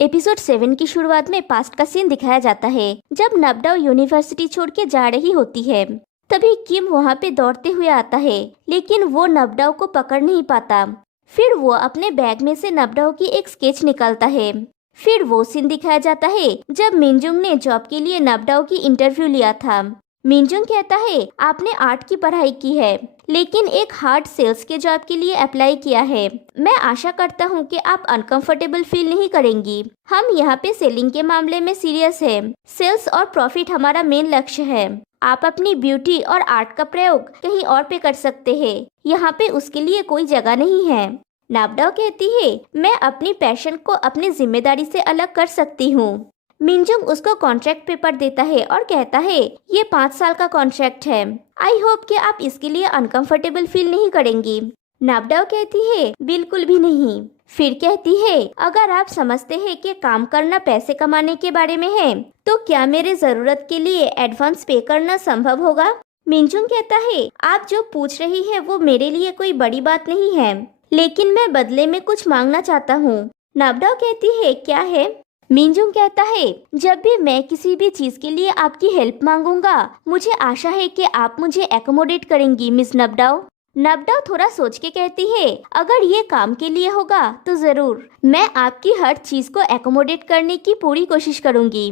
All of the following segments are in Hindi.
एपिसोड 7 की शुरुआत में पास्ट का सीन दिखाया जाता है जब नबडाओ यूनिवर्सिटी छोड़ के जा रही होती है। तभी किम वहाँ पे दौड़ते हुए आता है, लेकिन वो नबडाओ को पकड़ नहीं पाता। फिर वो अपने बैग में से नबडाओ की एक स्केच निकालता है। फिर वो सीन दिखाया जाता है जब मिनजुंग ने जॉब के लिए नबडाओ की इंटरव्यू लिया था। मिनजुंग कहता है आपने आर्ट की पढ़ाई की है, लेकिन एक हार्ड सेल्स के जॉब के लिए अप्लाई किया है। मैं आशा करता हूँ कि आप अनकंफर्टेबल फील नहीं करेंगी। हम यहाँ पे सेलिंग के मामले में सीरियस है। सेल्स और प्रॉफिट हमारा मेन लक्ष्य है। आप अपनी ब्यूटी और आर्ट का प्रयोग कहीं और पे कर सकते हैं। यहाँ पे उसके लिए कोई जगह नहीं है। नबडाओ कहती है मैं अपनी पैशन को अपनी जिम्मेदारी से अलग कर सकती हूँ। मिनजुंग उसको कॉन्ट्रैक्ट पेपर देता है और कहता है ये 5 साल का कॉन्ट्रैक्ट है। आई होप कि आप इसके लिए अनकंफर्टेबल फील नहीं करेंगी। नबडाओ कहती है बिल्कुल भी नहीं। फिर कहती है अगर आप समझते हैं कि काम करना पैसे कमाने के बारे में है, तो क्या मेरे जरूरत के लिए एडवांस पे करना संभव होगा? मिनजुंग कहता है आप जो पूछ रही है वो मेरे लिए कोई बड़ी बात नहीं है, लेकिन मैं बदले में कुछ मांगना चाहता हूँ। नबडाओ कहती है क्या है? मिनजुंग कहता है जब भी मैं किसी भी चीज के लिए आपकी हेल्प मांगूंगा, मुझे आशा है कि आप मुझे एकोमोडेट करेंगी मिस नबडाओ। नबडाओ थोड़ा सोच के कहती है अगर ये काम के लिए होगा तो जरूर, मैं आपकी हर चीज को एकोमोडेट करने की पूरी कोशिश करूंगी।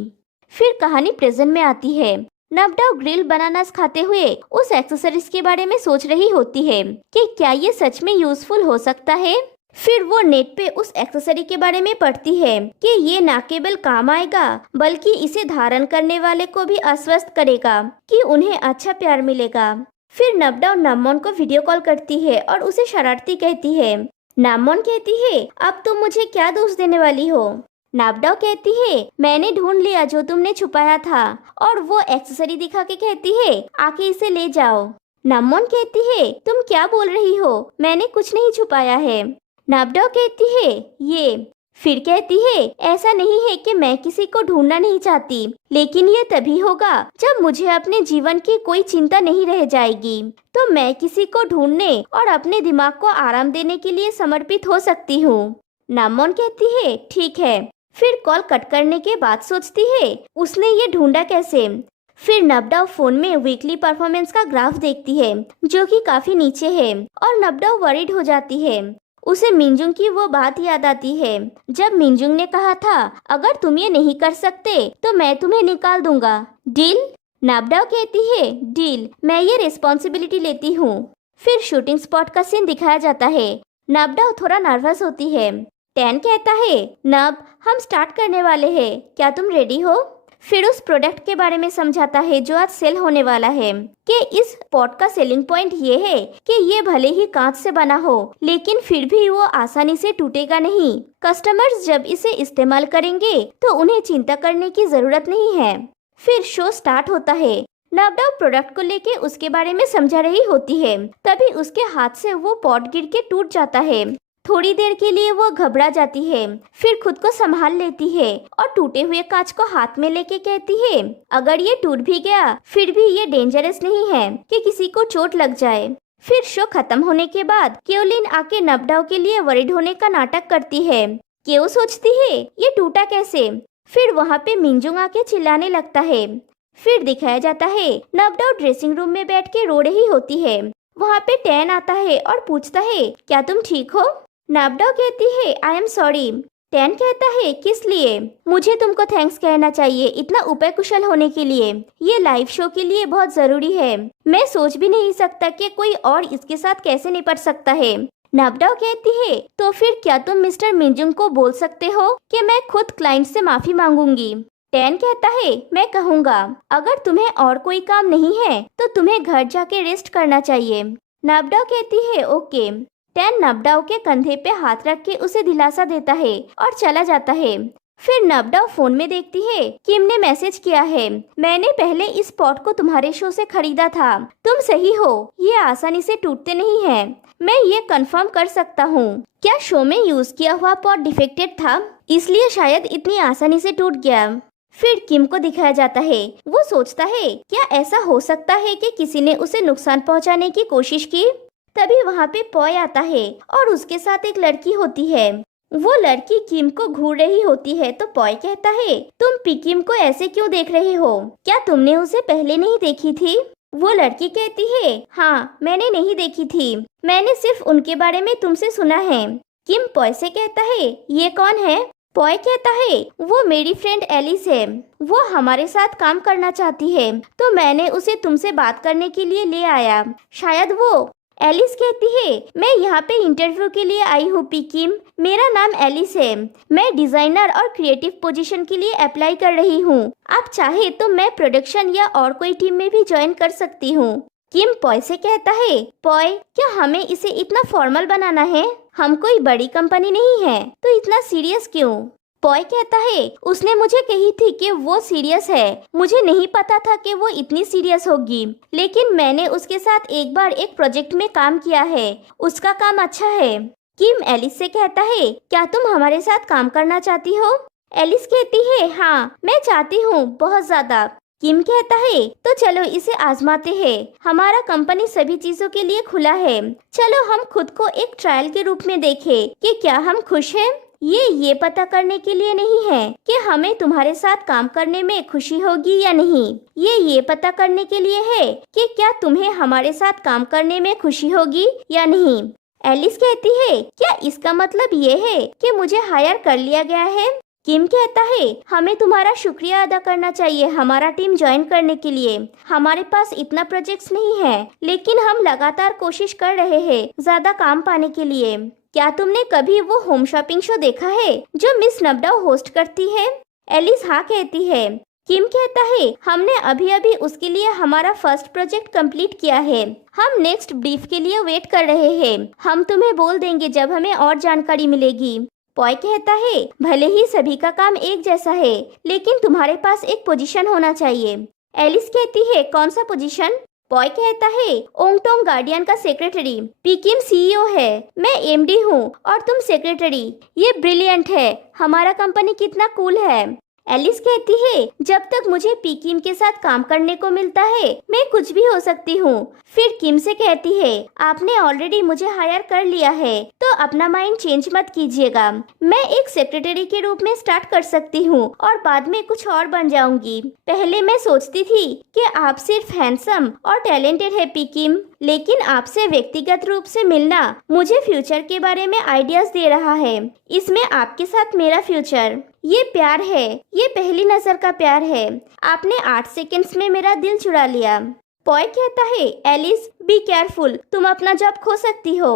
फिर कहानी प्रेजेंट में आती है। नबडाओ ग्रिल बनानास खाते हुए उस एक्सेसरीज के बारे में सोच रही होती है कि क्या ये सच में यूजफुल हो सकता है। फिर वो नेट पे उस एक्सेसरी के बारे में पढ़ती है कि ये ना केवल काम आएगा, बल्कि इसे धारण करने वाले को भी आश्वस्त करेगा कि उन्हें अच्छा प्यार मिलेगा। फिर नबडाओ नामोन को वीडियो कॉल करती है और उसे शरारती कहती है। नामोन कहती है अब तुम मुझे क्या दोष देने वाली हो? नबडाओ कहती है मैंने ढूंढ लिया जो तुमने छुपाया था, और वो एक्सेसरी दिखा के कहती है आके इसे ले जाओ। नामोन कहती है तुम क्या बोल रही हो, मैंने कुछ नहीं छुपाया है। नबडाओ कहती है ये। फिर कहती है ऐसा नहीं है कि मैं किसी को ढूंढना नहीं चाहती, लेकिन ये तभी होगा जब मुझे अपने जीवन की कोई चिंता नहीं रह जाएगी, तो मैं किसी को ढूंढने और अपने दिमाग को आराम देने के लिए समर्पित हो सकती हूँ। नामोन कहती है ठीक है। फिर कॉल कट करने के बाद सोचती है उसने ये ढूंढा कैसे। फिर नबडाओ फोन में वीकली परफॉर्मेंस का ग्राफ देखती है जो कि काफी नीचे है, और नबडाओ वरीड हो जाती है। उसे मिनजुंग की वो बात याद आती है जब मिनजुंग ने कहा था अगर तुम ये नहीं कर सकते तो मैं तुम्हें निकाल दूंगा। डील? नबडाओ कहती है डील, मैं ये रिस्पॉन्सिबिलिटी लेती हूँ। फिर शूटिंग स्पॉट का सीन दिखाया जाता है। नबडाओ थोड़ा नर्वस होती है। टैन कहता है नब हम स्टार्ट करने वाले हैं, क्या तुम रेडी हो? फिर उस प्रोडक्ट के बारे में समझाता है जो आज सेल होने वाला है कि इस पॉट का सेलिंग पॉइंट ये है कि ये भले ही कांच से बना हो, लेकिन फिर भी वो आसानी से टूटेगा नहीं। कस्टमर्स जब इसे इस्तेमाल करेंगे तो उन्हें चिंता करने की जरूरत नहीं है। फिर शो स्टार्ट होता है। नबडाओ प्रोडक्ट को लेके उसके बारे में समझा रही होती है, तभी उसके हाथ से वो पॉट गिर के टूट जाता है। थोड़ी देर के लिए वो घबरा जाती है, फिर खुद को संभाल लेती है और टूटे हुए कांच को हाथ में लेके कहती है अगर ये टूट भी गया फिर भी ये डेंजरस नहीं है कि किसी को चोट लग जाए। फिर शो खत्म होने के बाद केओलिन आके नबडाओ के लिए वरीड होने का नाटक करती है। केओ सोचती है ये टूटा कैसे। फिर वहाँ पे मिनजुंग आके चिल्लाने लगता है। फिर दिखाया जाता है नबडाओ ड्रेसिंग रूम में बैठ के रो रही होती है। वहाँ पे टैन आता है और पूछता है क्या तुम ठीक हो? नबडाओ कहती है आई एम सॉरी। टैन कहता है किस लिए? मुझे तुमको थैंक्स कहना चाहिए इतना उपाय कुशल होने के लिए। ये लाइव शो के लिए बहुत जरूरी है। मैं सोच भी नहीं सकता कि कोई और इसके साथ कैसे निपट सकता है। नबडाओ कहती है तो फिर क्या तुम मिस्टर मिनजुंग को बोल सकते हो कि मैं खुद क्लाइंट से माफी मांगूंगी? टैन कहता है मैं कहूँगा अगर तुम्हें और कोई काम नहीं है तो तुम्हें घर जाके रेस्ट करना चाहिए। नबडाओ कहती है ओके। टैन नबडाओ के कंधे पे हाथ रख के उसे दिलासा देता है और चला जाता है। फिर नबडाओ फोन में देखती है किम ने मैसेज किया है मैंने पहले इस पॉट को तुम्हारे शो से खरीदा था, तुम सही हो, ये आसानी से टूटते नहीं हैं। मैं ये कंफर्म कर सकता हूँ। क्या शो में यूज किया हुआ पॉट डिफेक्टेड था, इसलिए शायद इतनी आसानी से टूट गया। फिर किम को दिखाया जाता है। वो सोचता है क्या ऐसा हो सकता है कि किसी ने उसे नुकसान पहुँचाने की कोशिश की। तभी वहाँ पे पॉय आता है और उसके साथ एक लड़की होती है। वो लड़की किम को घूर रही होती है तो पॉय कहता है, तुम किम को ऐसे क्यों देख रहे हो? क्या तुमने उसे पहले नहीं देखी थी? वो लड़की कहती है, हाँ मैंने नहीं देखी थी, मैंने सिर्फ उनके बारे में तुमसे सुना है। किम पॉय से कहता है, ये कौन है? पॉय कहता है, वो मेरी फ्रेंड एलिस है, वो हमारे साथ काम करना चाहती है तो मैंने उसे तुमसे बात करने के लिए ले आया, शायद वो। एलिस कहती है, मैं यहाँ पे इंटरव्यू के लिए आई हूँ किम, मेरा नाम एलिस है, मैं डिजाइनर और क्रिएटिव पोजीशन के लिए अप्लाई कर रही हूँ, आप चाहे तो मैं प्रोडक्शन या और कोई टीम में भी ज्वाइन कर सकती हूँ। किम पॉय से कहता है, पॉय क्या हमें इसे इतना फॉर्मल बनाना है? हम कोई बड़ी कंपनी नहीं है तो इतना सीरियस क्यों? पॉय कहता है, उसने मुझे कही थी कि वो सीरियस है, मुझे नहीं पता था कि वो इतनी सीरियस होगी, लेकिन मैंने उसके साथ एक बार एक प्रोजेक्ट में काम किया है, उसका काम अच्छा है। किम एलिस से कहता है, क्या तुम हमारे साथ काम करना चाहती हो? एलिस कहती है, हाँ मैं चाहती हूँ, बहुत ज्यादा। किम कहता है, तो चलो इसे आजमाते हैं, हमारा कंपनी सभी चीजों के लिए खुला है, चलो हम खुद को एक ट्रायल के रूप में देखें कि क्या हम खुश हैं। ये पता करने के लिए नहीं है कि हमें तुम्हारे साथ काम करने में खुशी होगी या नहीं, ये पता करने के लिए है कि क्या तुम्हें हमारे साथ काम करने में खुशी होगी या नहीं। एलिस कहती है, क्या इसका मतलब ये है कि मुझे हायर कर लिया गया है? किम कहता है, हमें तुम्हारा शुक्रिया अदा करना चाहिए हमारा टीम ज्वाइन करने के लिए, हमारे पास इतना प्रोजेक्ट्स नहीं है, लेकिन हम लगातार कोशिश कर रहे हैं ज्यादा काम पाने के लिए। क्या तुमने कभी वो होम शॉपिंग शो देखा है जो मिस नब्डाउ होस्ट करती है? एलिस हाँ कहती है। किम कहता है, हमने अभी अभी उसके लिए हमारा फर्स्ट प्रोजेक्ट कंप्लीट किया है, हम नेक्स्ट ब्रीफ के लिए वेट कर रहे हैं, हम तुम्हें बोल देंगे जब हमें और जानकारी मिलेगी। पॉय कहता है, भले ही सभी का काम एक जैसा है, लेकिन तुम्हारे पास एक पोजीशन होना चाहिए। एलिस कहती है, कौन सा पोजीशन? पॉय कहता है, ओंगटोंग गार्डियन का सेक्रेटरी। किम सीईओ है, मैं एमडी हूँ और तुम सेक्रेटरी, ये ब्रिलियंट है, हमारा कंपनी कितना कूल है। एलिस कहती है, जब तक मुझे किम के साथ काम करने को मिलता है मैं कुछ भी हो सकती हूँ। फिर किम से कहती है, आपने ऑलरेडी मुझे हायर कर लिया है तो अपना माइंड चेंज मत कीजिएगा, मैं एक सेक्रेटरी के रूप में स्टार्ट कर सकती हूँ और बाद में कुछ और बन जाऊंगी। पहले मैं सोचती थी कि आप सिर्फ हैंडसम और टैलेंटेड है किम, लेकिन आपसे व्यक्तिगत रूप से मिलना मुझे फ्यूचर के बारे में आइडियाज दे रहा है, इसमें आपके साथ मेरा फ्यूचर, ये प्यार है, ये पहली नजर का प्यार है, आपने 8 सेकंड्स में मेरा दिल चुरा लिया। पॉय कहता है, एलिस बी केयरफुल, तुम अपना जॉब खो सकती हो।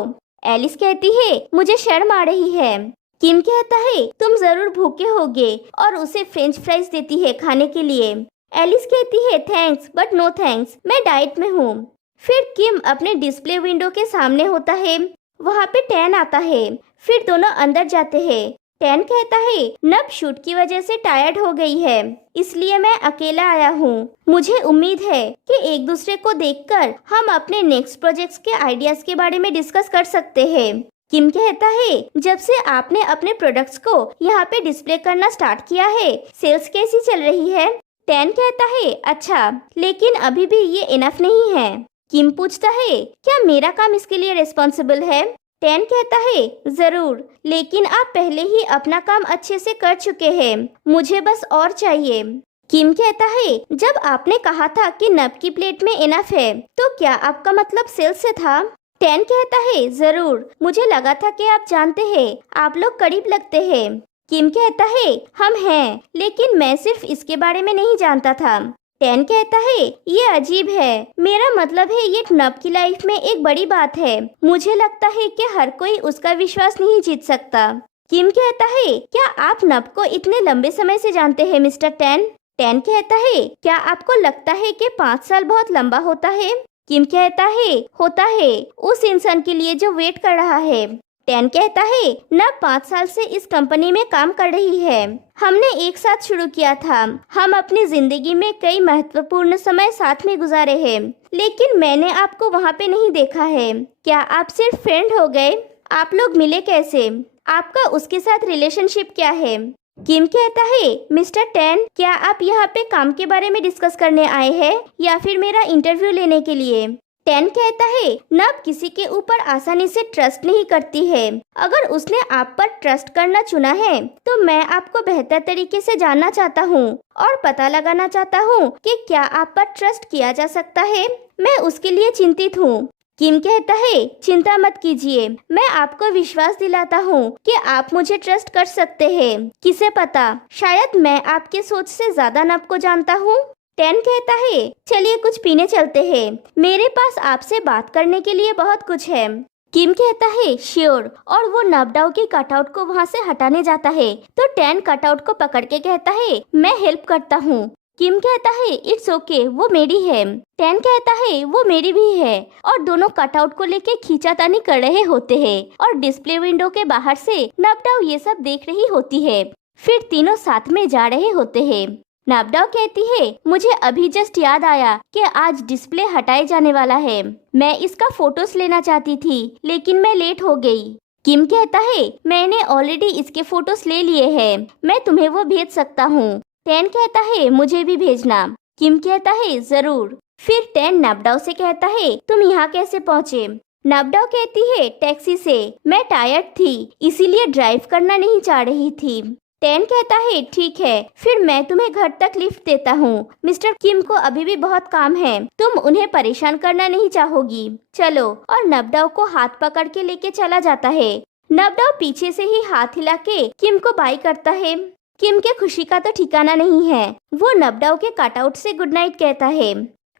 एलिस कहती है, मुझे शर्म आ रही है। किम कहता है, तुम जरूर भूखे होगे और उसे फ्रेंच फ्राइज देती है खाने के लिए। एलिस कहती है, थैंक्स बट नो थैंक्स, मैं डाइट में हूँ। फिर किम अपने डिस्प्ले विंडो के सामने होता है, वहाँ पे टैन आता है, फिर दोनों अंदर जाते हैं। टैन कहता है, नब शूट की वजह से टायर्ड हो गई है, इसलिए मैं अकेला आया हूँ, मुझे उम्मीद है कि एक दूसरे को देखकर हम अपने नेक्स्ट प्रोजेक्ट्स के आइडियाज के बारे में डिस्कस कर सकते हैं। किम कहता है, जब से आपने अपने प्रोडक्ट्स को यहाँ पे डिस्प्ले करना स्टार्ट किया है सेल्स कैसी चल रही है? टैन कहता है, अच्छा, लेकिन अभी भी ये इनफ नहीं है। किम पूछता है, क्या मेरा काम इसके लिए रिस्पॉन्सिबल है? टैन कहता है, जरूर, लेकिन आप पहले ही अपना काम अच्छे से कर चुके हैं, मुझे बस और चाहिए। किम कहता है, जब आपने कहा था कि नब की प्लेट में इनफ है तो क्या आपका मतलब सेल्स से था? टैन कहता है, जरूर, मुझे लगा था कि आप जानते हैं, आप लोग करीब लगते हैं। किम कहता है, हम हैं, लेकिन मैं सिर्फ इसके बारे में नहीं जानता था। टैन कहता है, ये अजीब है, मेरा मतलब है ये नब की लाइफ में एक बड़ी बात है, मुझे लगता है कि हर कोई उसका विश्वास नहीं जीत सकता। किम कहता है, क्या आप नब को इतने लंबे समय से जानते हैं मिस्टर टैन? टैन कहता है, क्या आपको लगता है कि 5 साल बहुत लंबा होता है? किम कहता है, होता है, उस इंसान के लिए जो वेट कर रहा है। टैन कहता है, नब 5 साल से इस कंपनी में काम कर रही है, हमने एक साथ शुरू किया था, हम अपनी जिंदगी में कई महत्वपूर्ण समय साथ में गुजारे हैं, लेकिन मैंने आपको वहाँ पे नहीं देखा है। क्या आप सिर्फ फ्रेंड हो गए? आप लोग मिले कैसे? आपका उसके साथ रिलेशनशिप क्या है? किम कहता है, मिस्टर टैन, क्या आप यहाँ पे काम के बारे में डिस्कस करने आए हैं या फिर मेरा इंटरव्यू लेने के लिए? टेन कहता है नब किसी के ऊपर आसानी से ट्रस्ट नहीं करती है। अगर उसने आप पर ट्रस्ट करना चुना है तो मैं आपको बेहतर तरीके से जानना चाहता हूँ और पता लगाना चाहता हूँ कि क्या आप पर ट्रस्ट किया जा सकता है। मैं उसके लिए चिंतित हूँ। किम कहता है चिंता मत कीजिए, मैं आपको विश्वास दिलाता हूँ कि आप मुझे ट्रस्ट कर सकते हैं। किसे पता, शायद मैं आपके सोच से ज्यादा नब को जानता हूँ। टेन कहता है चलिए कुछ पीने चलते हैं, मेरे पास आपसे बात करने के लिए बहुत कुछ है। किम कहता है श्योर, और वो नबडाओ के कटआउट को वहाँ से हटाने जाता है तो टेन कटआउट को पकड़ के कहता है मैं हेल्प करता हूँ। किम कहता है इट्स ओके, वो मेरी है। टेन कहता है वो मेरी भी है, और दोनों कटआउट को लेके खींचातानी कर रहे होते हैं और डिस्प्ले विंडो के बाहर से नबडाओ ये सब देख रही होती है। फिर तीनों साथ में जा रहे होते हैं। नबडाओ कहती है मुझे अभी जस्ट याद आया कि आज डिस्प्ले हटाए जाने वाला है, मैं इसका फोटोज लेना चाहती थी लेकिन मैं लेट हो गई। किम कहता है मैंने ऑलरेडी इसके फोटोज ले लिए हैं, मैं तुम्हें वो भेज सकता हूँ। टेन कहता है मुझे भी भेजना। किम कहता है जरूर। फिर टेन नबडाओ से कहता है तुम यहाँ कैसे पहुँचे। नबडाओ कहती है टैक्सी से, मैं टायर्ड थी इसीलिए ड्राइव करना नहीं चाह रही थी। टेन कहता है ठीक है, फिर मैं तुम्हें घर तक लिफ्ट देता हूँ। मिस्टर किम को अभी भी बहुत काम है, तुम उन्हें परेशान करना नहीं चाहोगी, चलो। और नबडाओ को हाथ पकड़ के लेके चला जाता है। नबडाओ पीछे से ही हाथ हिला के किम को बाय करता है। किम के खुशी का तो ठिकाना नहीं है, वो नबडाओ के कटआउट से गुड नाइट कहता है।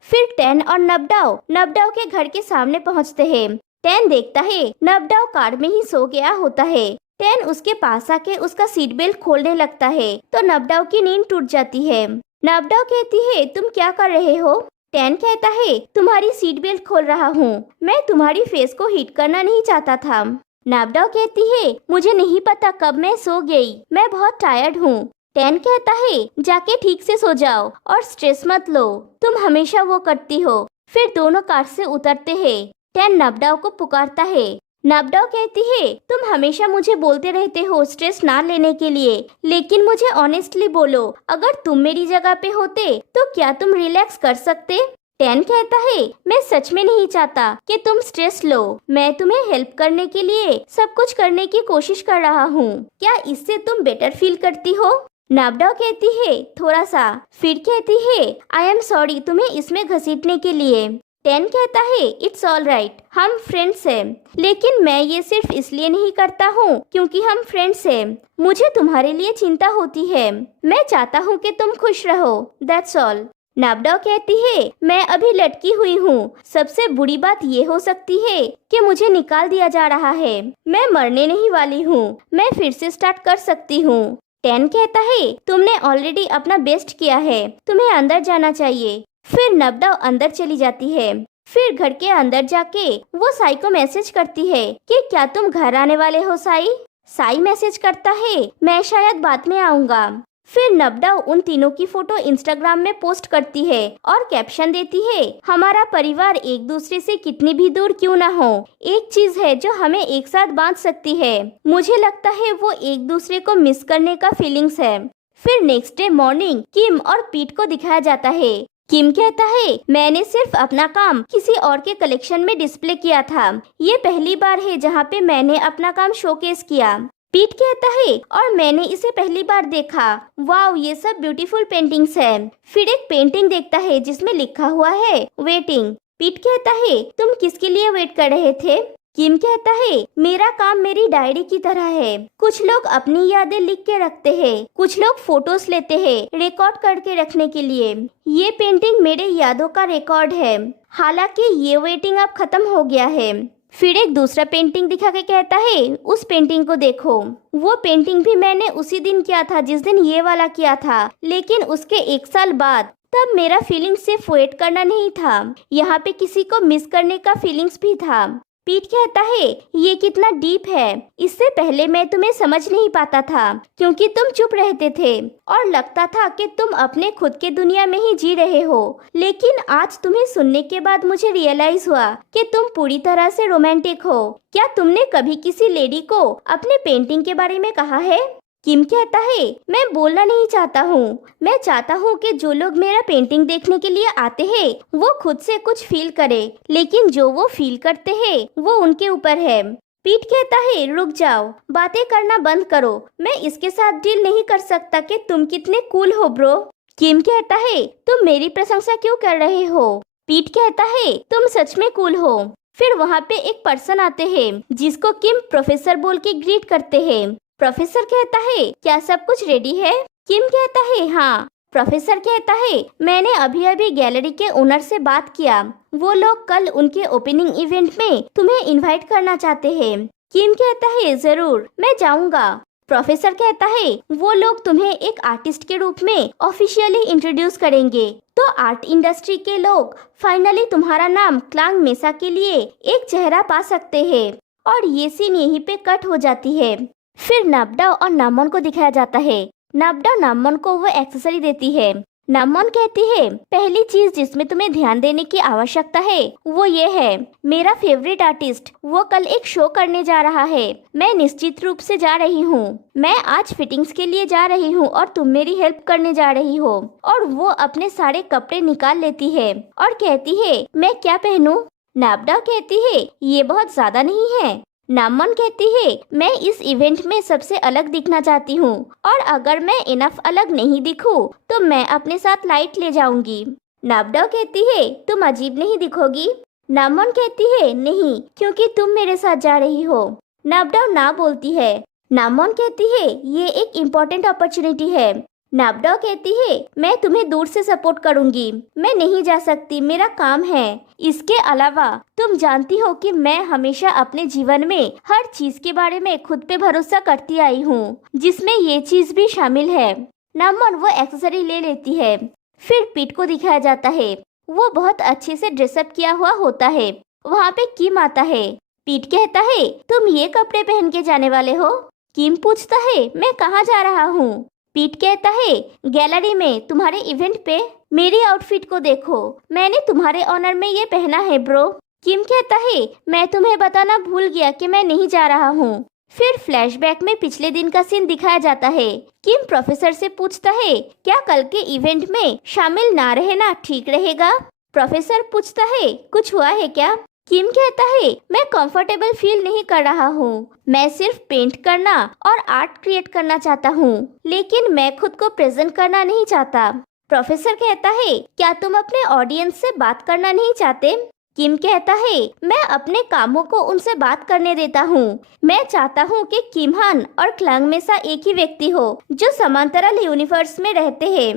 फिर टेन और नबडाओ के घर के सामने पहुँचते हैं। टेन देखता है नबडाओ कार में ही सो गया होता है। टेन उसके पास आके उसका सीट बेल्ट खोलने लगता है तो नबडाओ की नींद टूट जाती है। नबडाओ कहती है तुम क्या कर रहे हो। टेन कहता है तुम्हारी सीट बेल्ट खोल रहा हूँ, मैं तुम्हारी फेस को हिट करना नहीं चाहता था। नबडाओ कहती है मुझे नहीं पता कब मैं सो गई, मैं बहुत टायर्ड हूँ। टेन कहता है जाके ठीक से सो जाओ और स्ट्रेस मत लो, तुम हमेशा वो करती हो। फिर दोनों कार से उतरते हैं। टेन नबडाओ को पुकारता है। नबडाओ कहती है तुम हमेशा मुझे बोलते रहते हो स्ट्रेस ना लेने के लिए, लेकिन मुझे ऑनेस्टली बोलो, अगर तुम मेरी जगह पे होते तो क्या तुम रिलैक्स कर सकते। टेन कहता है मैं सच में नहीं चाहता कि तुम स्ट्रेस लो, मैं तुम्हें हेल्प करने के लिए सब कुछ करने की कोशिश कर रहा हूँ, क्या इससे तुम बेटर फील करती हो। नबडाओ कहती है थोड़ा सा। फिर कहती है आई एम सॉरी तुम्हें इसमें घसीटने के लिए। टेन कहता है इट्स ऑल राइट, हम फ्रेंड्स हैं, लेकिन मैं ये सिर्फ इसलिए नहीं करता हूँ क्योंकि हम फ्रेंड्स हैं, मुझे तुम्हारे लिए चिंता होती है, मैं चाहता हूँ कि तुम खुश रहो, दैट्स ऑल। नबडाओ कहती है मैं अभी लटकी हुई हूँ, सबसे बुरी बात ये हो सकती है कि मुझे निकाल दिया जा रहा है, मैं मरने नहीं वाली हूँ, मैं फिर से स्टार्ट कर सकती हूँ। टेन कहता है तुमने ऑलरेडी अपना बेस्ट किया है, तुम्हें अंदर जाना चाहिए। फिर नबडाओ अंदर चली जाती है। फिर घर के अंदर जाके वो साई को मैसेज करती है कि क्या तुम घर आने वाले हो साई। साई मैसेज करता है मैं शायद बाद में आऊंगा। फिर नबडाओ उन तीनों की फोटो इंस्टाग्राम में पोस्ट करती है और कैप्शन देती है हमारा परिवार एक दूसरे से कितनी भी दूर क्यों ना हो, एक चीज है जो हमें एक साथ बांध सकती है, मुझे लगता है वो एक दूसरे को मिस करने का फीलिंग्स है। फिर नेक्स्ट डे मॉर्निंग किम और पीट को दिखाया जाता है। किम कहता है मैंने सिर्फ अपना काम किसी और के कलेक्शन में डिस्प्ले किया था, ये पहली बार है जहाँ पे मैंने अपना काम शोकेस किया। पीट कहता है और मैंने इसे पहली बार देखा, वाव ये सब ब्यूटीफुल पेंटिंग्स है। फिर एक पेंटिंग देखता है जिसमें लिखा हुआ है वेटिंग। पीट कहता है तुम किसके लिए वेट कर रहे थे। किम कहता है मेरा काम मेरी डायरी की तरह है, कुछ लोग अपनी यादें लिख के रखते हैं, कुछ लोग फोटोज लेते हैं रिकॉर्ड करके रखने के लिए, ये पेंटिंग मेरे यादों का रिकॉर्ड है, हालांकि ये वेटिंग अब खत्म हो गया है। फिर एक दूसरा पेंटिंग दिखा के कहता है उस पेंटिंग को देखो, वो पेंटिंग भी मैंने उसी दिन किया था जिस दिन ये वाला किया था, लेकिन उसके 1 साल बाद। तब मेरा फीलिंग सिर्फ वेट करना नहीं था, यहाँ पे किसी को मिस करने का फीलिंग्स भी था। पीट कहता है ये कितना डीप है, इससे पहले मैं तुम्हें समझ नहीं पाता था क्योंकि तुम चुप रहते थे और लगता था कि तुम अपने खुद के दुनिया में ही जी रहे हो, लेकिन आज तुम्हें सुनने के बाद मुझे रियलाइज हुआ कि तुम पूरी तरह से रोमांटिक हो। क्या तुमने कभी किसी लेडी को अपने पेंटिंग के बारे में कहा है। किम कहता है, मैं बोलना नहीं चाहता हूँ। मैं चाहता हूँ कि जो लोग मेरा पेंटिंग देखने के लिए आते हैं वो खुद से कुछ फील करे, लेकिन जो वो फील करते हैं वो उनके ऊपर है। पीट कहता है, रुक जाओ, बातें करना बंद करो। मैं इसके साथ डील नहीं कर सकता कि तुम कितने कूल हो ब्रो। किम कहता है, तुम मेरी प्रशंसा क्यों कर रहे हो? पीट कहता है, तुम सच में कूल हो। फिर वहाँ पे एक पर्सन आते हैं जिसको किम प्रोफेसर बोल के ग्रीट करते हैं। प्रोफेसर कहता है, क्या सब कुछ रेडी है? किम कहता है, हाँ। प्रोफेसर कहता है, मैंने अभी अभी गैलरी के ओनर से बात किया। वो लोग कल उनके ओपनिंग इवेंट में तुम्हें इनवाइट करना चाहते हैं। किम कहता है, जरूर, मैं जाऊंगा। प्रोफेसर कहता है, वो लोग तुम्हें एक आर्टिस्ट के रूप में ऑफिशियली इंट्रोड्यूस करेंगे, तो आर्ट इंडस्ट्री के लोग फाइनली तुम्हारा नाम क्लांग मेसा के लिए एक चेहरा पा सकते हैं। और ये सीन यहीं पे कट हो जाती है। फिर नाबडाओ और नामोन को दिखाया जाता है। नाबडाओ नामोन को वो एक्सेसरी देती है। नामोन कहती है, पहली चीज जिसमें तुम्हें ध्यान देने की आवश्यकता है वो ये है, मेरा फेवरेट आर्टिस्ट वो कल एक शो करने जा रहा है। मैं निश्चित रूप से जा रही हूँ। मैं आज फिटिंग्स के लिए जा रही हूँ और तुम मेरी हेल्प करने जा रही हो। और वो अपने सारे कपड़े निकाल लेती है और कहती है, मैं क्या पहनूं? नाबडाओ कहती है, ये बहुत ज्यादा नहीं है। नामोन कहती है, मैं इस इवेंट में सबसे अलग दिखना चाहती हूँ, और अगर मैं इनफ अलग नहीं दिखूं तो मैं अपने साथ लाइट ले जाऊंगी। नाबडाओ कहती है, तुम अजीब नहीं दिखोगी। नामोन कहती है, नहीं, क्योंकि तुम मेरे साथ जा रही हो। नाबडाओ ना बोलती है। नामोन कहती है, ये एक इम्पोर्टेंट अपॉर्चुनिटी है। नाबडाओ कहती है, मैं तुम्हें दूर से सपोर्ट करूंगी। मैं नहीं जा सकती, मेरा काम है। इसके अलावा तुम जानती हो कि मैं हमेशा अपने जीवन में हर चीज के बारे में खुद पे भरोसा करती आई हूँ, जिसमें ये चीज भी शामिल है। नामोन वो एक्सेसरी ले लेती है। फिर पीट को दिखाया जाता है। वो बहुत अच्छे से ड्रेसअप किया हुआ होता है। वहाँ पे किम आता है। पीट कहता है, तुम ये कपड़े पहन के जाने वाले हो? किम पूछता है, मैं कहाँ जा रहा हूँ? पीट कहता है, गैलरी में तुम्हारे इवेंट पे। मेरी आउटफिट को देखो, मैंने तुम्हारे ऑनर में ये पहना है ब्रो। किम कहता है, मैं तुम्हें बताना भूल गया कि मैं नहीं जा रहा हूँ। फिर फ्लैशबैक में पिछले दिन का सीन दिखाया जाता है। किम प्रोफेसर से पूछता है, क्या कल के इवेंट में शामिल ना रहना ठीक रहेगा? प्रोफेसर पूछता है, कुछ हुआ है क्या? किम कहता है, मैं कंफर्टेबल फील नहीं कर रहा हूँ। मैं सिर्फ पेंट करना और आर्ट क्रिएट करना चाहता हूँ, लेकिन मैं खुद को प्रेजेंट करना नहीं चाहता। प्रोफेसर कहता है, क्या तुम अपने ऑडियंस से बात करना नहीं चाहते? किम कहता है, मैं अपने कामों को उनसे बात करने देता हूँ। मैं चाहता हूँ कि किम हान और क्लांग मेसा एक ही व्यक्ति हो जो समांतराल यूनिवर्स में रहते हैं।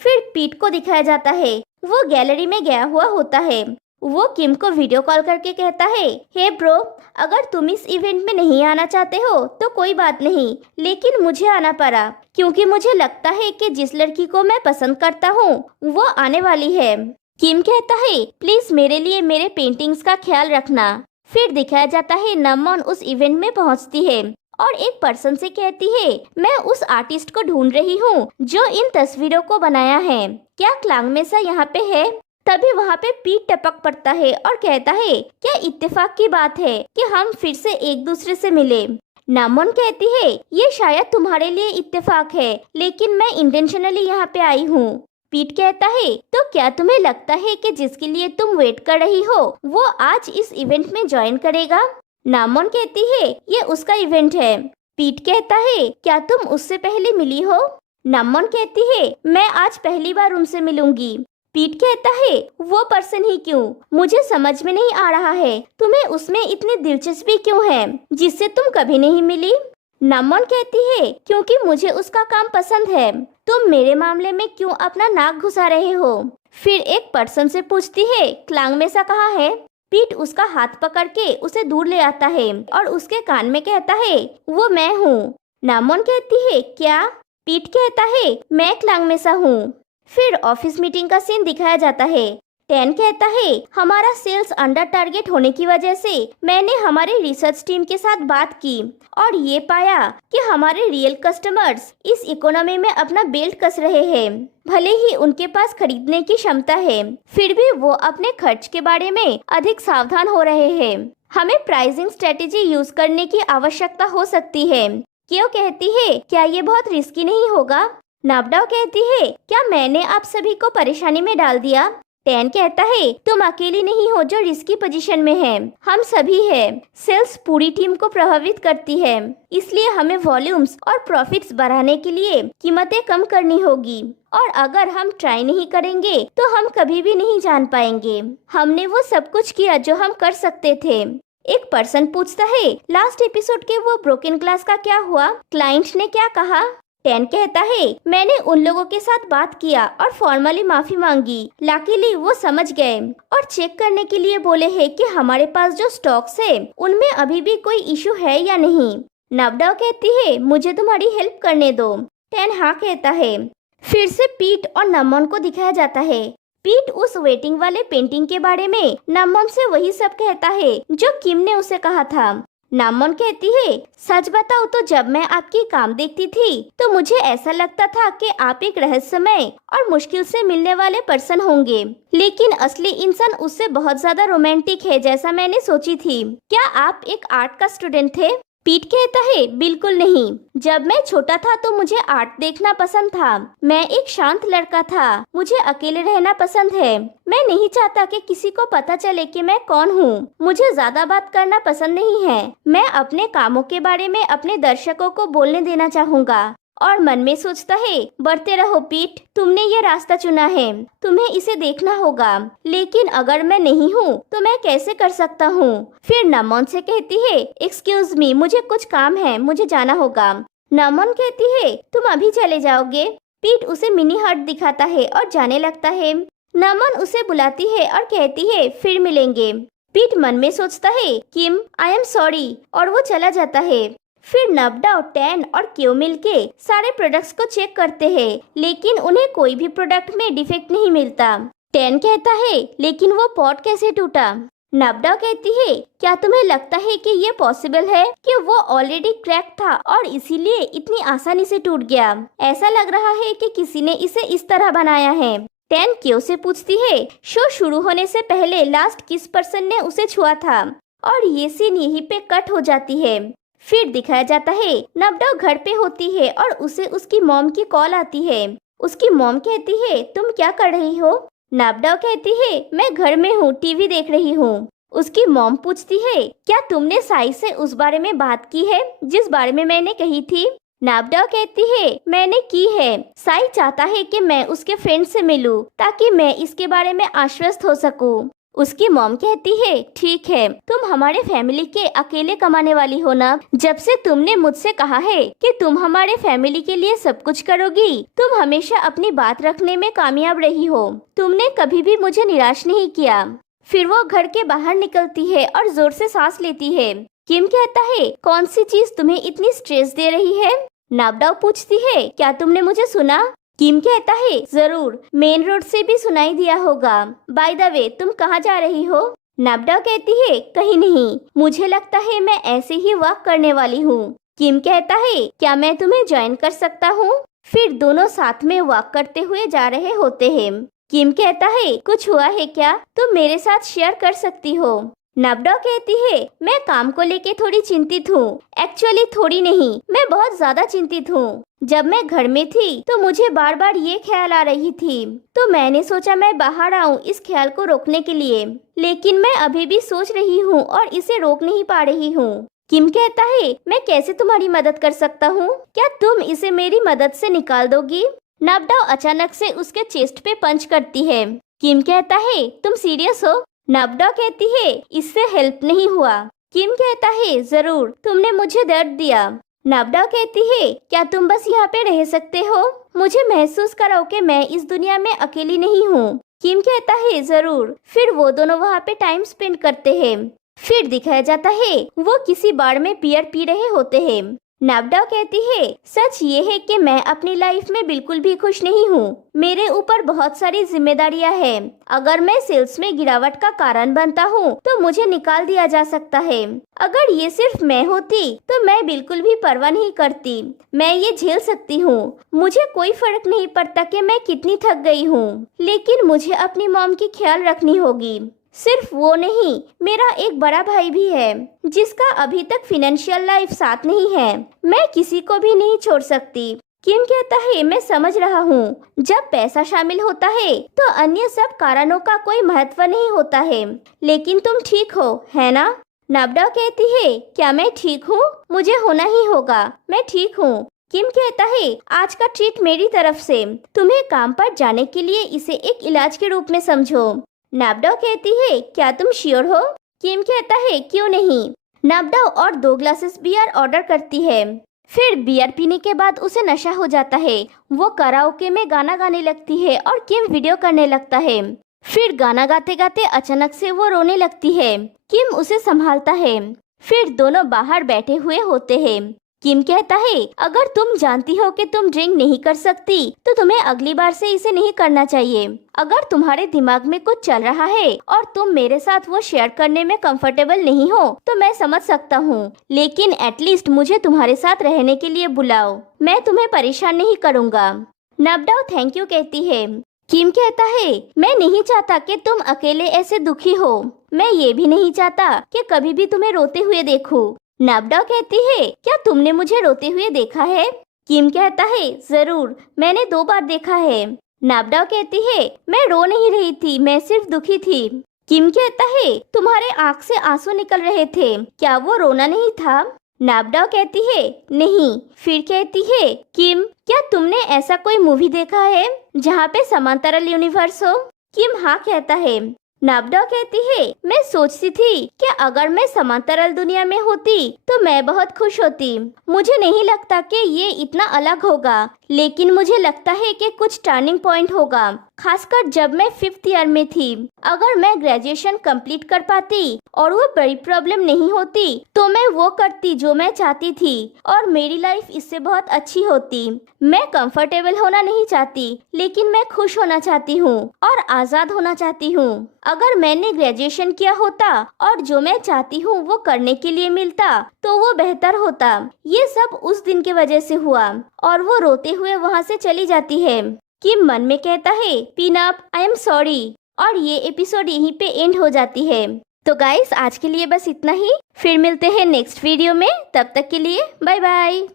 फिर पीट को दिखाया जाता है। वो गैलरी में गया हुआ होता है। वो किम को वीडियो कॉल करके कहता है, हे ब्रो, अगर तुम इस इवेंट में नहीं आना चाहते हो तो कोई बात नहीं, लेकिन मुझे आना पड़ा क्योंकि मुझे लगता है कि जिस लड़की को मैं पसंद करता हूँ वो आने वाली है। किम कहता है, प्लीज मेरे लिए मेरे पेंटिंग्स का ख्याल रखना। फिर दिखाया जाता है नामोन उस इवेंट में पहुँचती है और एक पर्सन से कहती है, मैं उस आर्टिस्ट को ढूंढ रही हूँ जो इन तस्वीरों को बनाया है। क्या क्लांग मेसा यहाँ पे है? तभी वहाँ पे पीट टपक पड़ता है और कहता है, क्या इत्तेफाक की बात है कि हम फिर से एक दूसरे से मिले। नामोन कहती है, ये शायद तुम्हारे लिए इत्तेफाक है, लेकिन मैं इंटेंशनली यहाँ पे आई हूँ। पीट कहता है, तो क्या तुम्हें लगता है कि जिसके लिए तुम वेट कर रही हो वो आज इस इवेंट में ज्वाइन करेगा? नामोन कहती है, ये उसका इवेंट है। पीट कहता है, क्या तुम उससे पहले मिली हो? नामोन कहती है, मैं आज पहली बार उनसे मिलूंगी। पीट कहता है, वो पर्सन ही क्यों? मुझे समझ में नहीं आ रहा है, तुम्हें उसमें इतनी दिलचस्पी क्यों है जिससे तुम कभी नहीं मिली? नामोन कहती है, क्योंकि मुझे उसका काम पसंद है। तुम मेरे मामले में क्यों अपना नाक घुसा रहे हो? फिर एक पर्सन से पूछती है, क्लांग मेसा कहाँ है? पीट उसका हाथ पकड़ के उसे दूर ले आता है और उसके कान में कहता है, वो मैं हूँ। नामोन कहती है, क्या? पीट कहता है, मैं क्लांग मेसा हूँ। फिर ऑफिस मीटिंग का सीन दिखाया जाता है। टैन कहता है, हमारा सेल्स अंडर टारगेट होने की वजह से मैंने हमारे रिसर्च टीम के साथ बात की और ये पाया कि हमारे रियल कस्टमर्स इस इकोनॉमी में अपना बेल्ट कस रहे हैं। भले ही उनके पास खरीदने की क्षमता है, फिर भी वो अपने खर्च के बारे में अधिक सावधान हो रहे हैं। हमें प्राइसिंग स्ट्रेटेजी यूज करने की आवश्यकता हो सकती है। क्यों कहती है क्या ये बहुत रिस्की नहीं होगा? नबडाओ कहती है क्या मैंने आप सभी को परेशानी में डाल दिया? टैन कहता है तुम अकेली नहीं हो जो रिस्की पोजीशन में है, हम सभी हैं। सेल्स पूरी टीम को प्रभावित करती है, इसलिए हमें वॉल्यूम्स और प्रॉफिट्स बढ़ाने के लिए कीमतें कम करनी होगी, और अगर हम ट्राई नहीं करेंगे तो हम कभी भी नहीं जान पाएंगे। हमने वो सब कुछ किया जो हम कर सकते थे। एक पर्सन पूछता है लास्ट एपिसोड के वो ब्रोकन ग्लास का क्या हुआ? क्लाइंट ने क्या कहा? टैन कहता है मैंने उन लोगों के साथ बात किया और फॉर्मली माफी मांगी। लकीली वो समझ गए और चेक करने के लिए बोले हैं कि हमारे पास जो स्टॉक्स है उनमें अभी भी कोई इशू है या नहीं। नबडाओ कहती है मुझे तुम्हारी हेल्प करने दो। टैन हाँ कहता है। फिर से पीट और नमोन को दिखाया जाता है। पीट उस वेटिंग वाले पेंटिंग के बारे में नमोन से वही सब कहता है जो किम ने उसे कहा था। नामोन कहती है सच बताओ तो जब मैं आपकी काम देखती थी तो मुझे ऐसा लगता था कि आप एक रहस्यमय और मुश्किल से मिलने वाले पर्सन होंगे, लेकिन असली इंसान उससे बहुत ज्यादा रोमांटिक है जैसा मैंने सोची थी। क्या आप एक आर्ट का स्टूडेंट थे? पीट कहता है बिल्कुल नहीं। जब मैं छोटा था तो मुझे आर्ट देखना पसंद था। मैं एक शांत लड़का था। मुझे अकेले रहना पसंद है। मैं नहीं चाहता कि किसी को पता चले कि मैं कौन हूँ। मुझे ज्यादा बात करना पसंद नहीं है। मैं अपने कामों के बारे में अपने दर्शकों को बोलने देना चाहूँगा। और मन में सोचता है बढ़ते रहो पीट, तुमने ये रास्ता चुना है, तुम्हें इसे देखना होगा, लेकिन अगर मैं नहीं हूँ तो मैं कैसे कर सकता हूँ? फिर नमोन से कहती है एक्सक्यूज मी, मुझे कुछ काम है, मुझे जाना होगा। नमोन कहती है तुम अभी चले जाओगे? पीट उसे मिनी हट दिखाता है और जाने लगता है। नमोन उसे बुलाती है और कहती है फिर मिलेंगे। पीट मन में सोचता है किम आई एम सॉरी, और वो चला जाता है। फिर नबडाओ, टैन और क्यो मिलके सारे प्रोडक्ट्स को चेक करते हैं, लेकिन उन्हें कोई भी प्रोडक्ट में डिफेक्ट नहीं मिलता। टैन कहता है लेकिन वो पॉट कैसे टूटा? नबडाओ कहती है क्या तुम्हें लगता है कि ये पॉसिबल है कि वो ऑलरेडी क्रैक था और इसीलिए इतनी आसानी से टूट गया? ऐसा लग रहा है कि किसी ने इसे इस तरह बनाया है। टैन क्यो से पूछती है शो शुरू होने से पहले लास्ट किस पर्सन ने उसे छुआ था, और ये सीन यहीं पे कट हो जाती है। फिर दिखाया जाता है नबडाओ घर पे होती है और उसे उसकी मॉम की कॉल आती है। उसकी मॉम कहती है तुम क्या कर रही हो? नबडाओ कहती है मैं घर में हूँ, टीवी देख रही हूँ। उसकी मॉम पूछती है क्या तुमने साई से उस बारे में बात की है जिस बारे में मैंने कही थी? नबडाओ कहती है मैंने की है। साई चाहता है कि मैं उसके फ्रेंड से मिलूं ताकि मैं इसके बारे में आश्वस्त हो सकूं। उसकी मॉम कहती है ठीक है, तुम हमारे फैमिली के अकेले कमाने वाली हो ना। जब से तुमने मुझसे कहा है कि तुम हमारे फैमिली के लिए सब कुछ करोगी, तुम हमेशा अपनी बात रखने में कामयाब रही हो। तुमने कभी भी मुझे निराश नहीं किया। फिर वो घर के बाहर निकलती है और जोर से सांस लेती है। किम कहता है कौन सी चीज तुम्हें इतनी स्ट्रेस दे रही है? नबडाओ पूछती है क्या तुमने मुझे सुना? किम कहता है जरूर, मेन रोड से भी सुनाई दिया होगा। बाय द वे तुम कहाँ जा रही हो? नबडाओ कहती है कहीं नहीं, मुझे लगता है मैं ऐसे ही वॉक करने वाली हूँ। किम कहता है क्या मैं तुम्हें ज्वाइन कर सकता हूँ? फिर दोनों साथ में वॉक करते हुए जा रहे होते हैं। किम कहता है कुछ हुआ है क्या? तुम मेरे साथ शेयर कर सकती हो। नबडाओ कहती है मैं काम को लेके थोड़ी चिंतित हूँ। एक्चुअली थोड़ी नहीं, मैं बहुत ज्यादा चिंतित हूँ। जब मैं घर में थी तो मुझे बार बार ये ख्याल आ रही थी, तो मैंने सोचा मैं बाहर आऊँ इस ख्याल को रोकने के लिए, लेकिन मैं अभी भी सोच रही हूँ और इसे रोक नहीं पा रही हूँ। किम कहता है मैं कैसे तुम्हारी मदद कर सकता हूँ? क्या तुम इसे मेरी मदद से निकाल दोगी? नबडाओ अचानक से उसके चेस्ट पे पंच करती है। किम कहता है तुम सीरियस हो? नबडाओ कहती है इससे हेल्प नहीं हुआ। किम कहता है जरूर, तुमने मुझे दर्द दिया। नबडाओ कहती है क्या तुम बस यहाँ पे रह सकते हो? मुझे महसूस कराओ कि मैं इस दुनिया में अकेली नहीं हूँ। किम कहता है जरूर। फिर वो दोनों वहाँ पे टाइम स्पेंड करते हैं। फिर दिखाया जाता है वो किसी बार में बियर पी रहे होते हैं। नबडाओ कहती है सच ये है कि मैं अपनी लाइफ में बिल्कुल भी खुश नहीं हूँ। मेरे ऊपर बहुत सारी जिम्मेदारियां हैं। अगर मैं सेल्स में गिरावट का कारण बनता हूँ तो मुझे निकाल दिया जा सकता है। अगर ये सिर्फ मैं होती तो मैं बिल्कुल भी परवाह नहीं करती। मैं ये झेल सकती हूँ। मुझे कोई फर्क नहीं पड़ता कि मैं कितनी थक गई हूँ, लेकिन मुझे अपनी मॉम की ख्याल रखनी होगी। सिर्फ वो नहीं, मेरा एक बड़ा भाई भी है जिसका अभी तक फाइनेंशियल लाइफ साथ नहीं है। मैं किसी को भी नहीं छोड़ सकती। किम कहता है, मैं समझ रहा हूँ, जब पैसा शामिल होता है तो अन्य सब कारणों का कोई महत्व नहीं होता है, लेकिन तुम ठीक हो, है ना? नब्डा कहती है, क्या मैं ठीक हूँ? मुझे होना ही होगा, मैं ठीक हूँ। किम कहता है, आज का ट्रीट मेरी तरफ से, तुम्हें काम पर जाने के लिए इसे एक इलाज के रूप में समझो। नब्डा कहती है, क्या तुम श्योर हो? किम कहता है, क्यों नहीं। नब्डा और 2 ग्लासेस बियर ऑर्डर करती है। फिर बियर पीने के बाद उसे नशा हो जाता है। वो कराओके में गाना गाने लगती है और किम वीडियो करने लगता है। फिर गाना गाते गाते अचानक से वो रोने लगती है। किम उसे संभालता है। फिर दोनों बाहर बैठे हुए होते हैं। किम कहता है, अगर तुम जानती हो कि तुम ड्रिंक नहीं कर सकती तो तुम्हें अगली बार से इसे नहीं करना चाहिए। अगर तुम्हारे दिमाग में कुछ चल रहा है और तुम मेरे साथ वो शेयर करने में कंफर्टेबल नहीं हो तो मैं समझ सकता हूँ, लेकिन एटलीस्ट मुझे तुम्हारे साथ रहने के लिए बुलाओ। मैं तुम्हें परेशान नहीं करूँगा। नब्डा थैंक यू कहती है। किम कहता है, मैं नहीं चाहता कि तुम अकेले ऐसे दुखी हो। मैं ये भी नहीं चाहता कि कभी भी तुम्हें रोते हुए देखूं। नब्डा कहती है, क्या तुमने मुझे रोते हुए देखा है? किम कहता है, जरूर, मैंने 2 बार देखा है। नब्डा कहती है, मैं रो नहीं रही थी, मैं सिर्फ दुखी थी। किम कहता है, तुम्हारे आँख से आंसू निकल रहे थे, क्या वो रोना नहीं था? नब्डा कहती है, नहीं। फिर कहती है, किम, क्या तुमने ऐसा कोई मूवी देखा है जहाँ पे समांतरल यूनिवर्स हो? किम हाँ कहता है। नब्डा कहती है, मैं सोचती थी कि अगर मैं समांतरल दुनिया में होती तो मैं बहुत खुश होती। मुझे नहीं लगता कि ये इतना अलग होगा, लेकिन मुझे लगता है कि कुछ टर्निंग पॉइंट होगा, खासकर जब मैं 5th ईयर में थी। अगर मैं ग्रेजुएशन कंप्लीट कर पाती और वो बड़ी प्रॉब्लम नहीं होती तो मैं वो करती जो मैं चाहती थी और मेरी लाइफ इससे बहुत अच्छी होती। मैं कंफर्टेबल होना नहीं चाहती, लेकिन मैं खुश होना चाहती हूँ और आज़ाद होना चाहती हूँ। अगर मैंने ग्रेजुएशन किया होता और जो मैं चाहती हूँ वो करने के लिए मिलता तो वो बेहतर होता। ये सब उस दिन की वजह से हुआ। और वो रोते हुए वहाँ से चली जाती है। किम मन में कहता है, पिनअप, आई एम सॉरी। और ये एपिसोड यहीं पे एंड हो जाती है। तो गाइस, आज के लिए बस इतना ही। फिर मिलते हैं नेक्स्ट वीडियो में। तब तक के लिए बाय बाय।